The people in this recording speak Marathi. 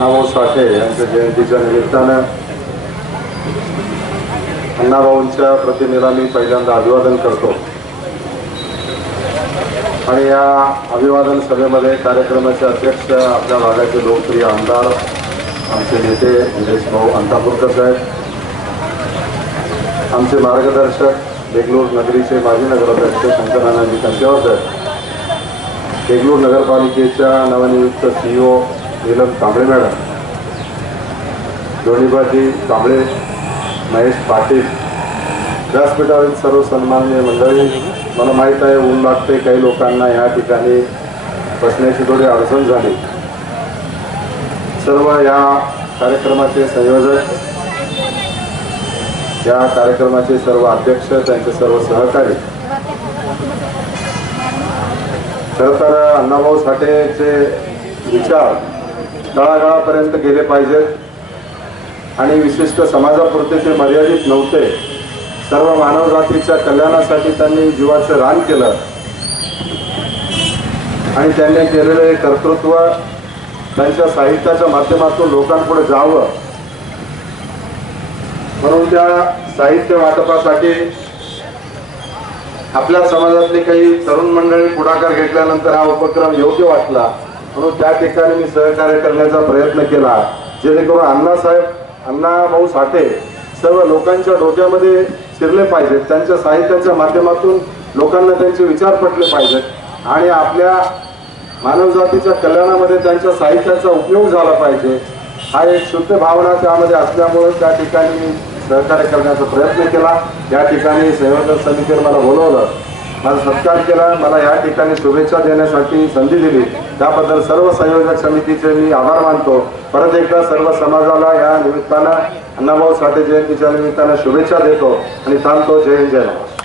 अण्णाभाऊ साठे यांच्या जयंतीच्या निमित्तानं अण्णाभाऊंच्या प्रतिमेला मी पहिल्यांदा अभिवादन करतो. आणि या अभिवादन सभेमध्ये कार्यक्रमाचे अध्यक्ष आपल्या भागाचे लोकप्रिय आमदार आमचे नेते निलेश भाऊ अंतापूरकर साहेब आमचे मार्गदर्शक बेंगलोर नगरीचे माजी नगराध्यक्ष शंकरानंदी कंचेवर साहेब देगलूर नगरपालिकेच्या नवनियुक्त सीईओ नीलम कांबळे मॅडम दोन्हीबाजी कांबळे महेश पाटील. व्यासपीठावरील सर्व सन्मान्य मंडळी मला माहीत आहे ऊन लागते काही लोकांना या ठिकाणी बसण्याची थोडी अडचण झाली. सर्व या कार्यक्रमाचे संयोजक या कार्यक्रमाचे सर्व अध्यक्ष त्यांचे सर्व सहकारी खरं तर अण्णाभाऊ साठेचे विचार तळागाळापर्यंत गेले पाहिजेत आणि विशिष्ट समाजापुरते ते मर्यादित नव्हते. सर्व मानवजातीच्या कल्याणासाठी त्यांनी जीवाचं रान केलं. आणि त्यांनी केलेलं हे कर्तृत्व त्यांच्या साहित्याच्या माध्यमातून लोकांपुढे जावं. म्हणून त्या साहित्य वाटपासाठी आपल्या समाजातली काही तरुण मंडळी पुढाकार घेतल्यानंतर हा उपक्रम योग्य वाटला. म्हणून त्या ठिकाणी मी सहकार्य करण्याचा प्रयत्न केला. जेणेकरून अण्णासाहेब अण्णाभाऊ साठे सर्व लोकांच्या डोक्यामध्ये शिरले पाहिजेत. त्यांच्या साहित्याच्या माध्यमातून लोकांना त्यांचे विचार पटले पाहिजेत. आणि आपल्या मानवजातीच्या कल्याणामध्ये त्यांच्या साहित्याचा उपयोग झाला पाहिजे. हा एक शुद्ध भावना त्यामध्ये असल्यामुळे त्या ठिकाणी मी सहकार्य करण्याचा प्रयत्न केला. या ठिकाणी संयोजन समितीने मला बोलवलं. माझा सत्कार केला. मला या ठिकाणी शुभेच्छा देण्यासाठी संधी दिली. त्याबद्दल सर्व संयोजक समितीचे मी आभार मानतो. परत एकदा सर्व समाजाला या निमित्तानं अण्णाभाऊ साठे जयंतीच्या निमित्तानं शुभेच्छा देतो आणि थांबतो. जय हिंद जय महाराष्ट्र.